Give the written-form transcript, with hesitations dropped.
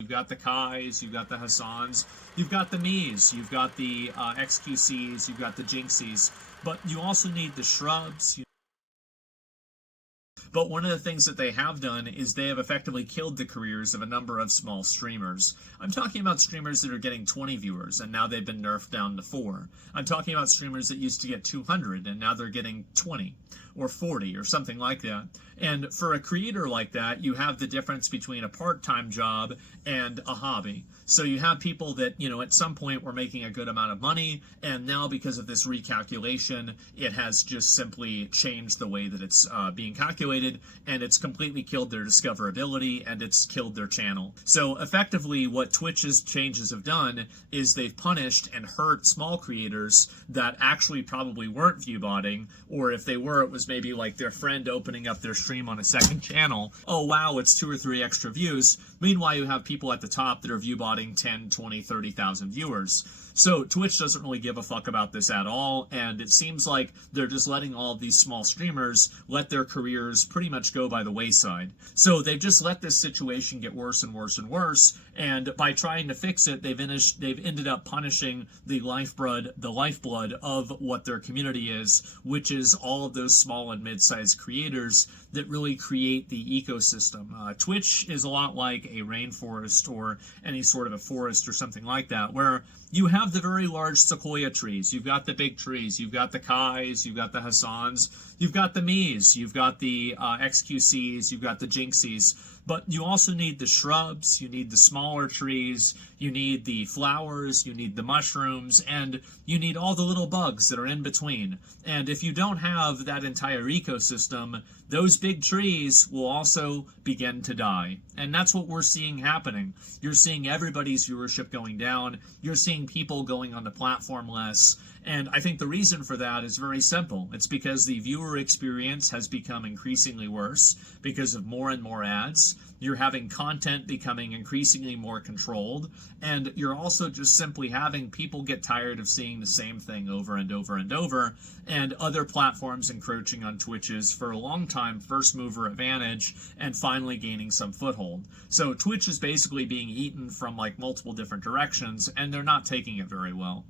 You've got the Kais, you've got the Hassans, you've got the Miis, you've got the XQCs, you've got the Jinxies, but you also need the Shrubs. But one of the things that they have done is they have effectively killed the careers of a number of small streamers. I'm talking about streamers that are getting 20 viewers and now they've been nerfed down to 4. I'm talking about streamers that used to get 200 and now they're getting 20 or 40 or something like that. And for a creator like that, you have the difference between a part-time job and a hobby. So you have people that, at some point were making a good amount of money, and now because of this recalculation, it has just simply changed the way that it's being calculated, and it's completely killed their discoverability, and it's killed their channel. So effectively, what Twitch's changes have done is they've punished and hurt small creators that actually probably weren't viewbotting, or if they were, it was maybe like their friend opening up their stream on a second channel. Oh wow, it's 2 or 3 extra views. Meanwhile, you have people at the top that are viewbotting 10, 20, 30,000 viewers. So Twitch doesn't really give a fuck about this at all, and it seems like they're just letting all of these small streamers let their careers pretty much go by the wayside. So they've just let this situation get worse and worse and worse, and by trying to fix it, they've ended up punishing the lifeblood of what their community is, which is all of those small and mid-sized creators that really create the ecosystem. Twitch is a lot like a rainforest or any sort of a forest or something like that, where you have the very large sequoia trees, you've got the big trees, you've got the Kais, you've got the Hassans, you've got the Miis, you've got the XQCs, you've got the Jinxies, but you also need the shrubs, you need the smaller trees, you need the flowers, you need the mushrooms, and you need all the little bugs that are in between. And if you don't have that entire ecosystem, those big trees will also begin to die. And that's what we're seeing happening. You're seeing everybody's viewership going down. You're seeing people going on the platform less. And I think the reason for that is very simple. It's because the viewer experience has become increasingly worse because of more and more ads. You're having content becoming increasingly more controlled, and you're also just simply having people get tired of seeing the same thing over and over and over, and other platforms encroaching on Twitch's for a long time first mover advantage and finally gaining some foothold. So Twitch is basically being eaten from like multiple different directions, and they're not taking it very well.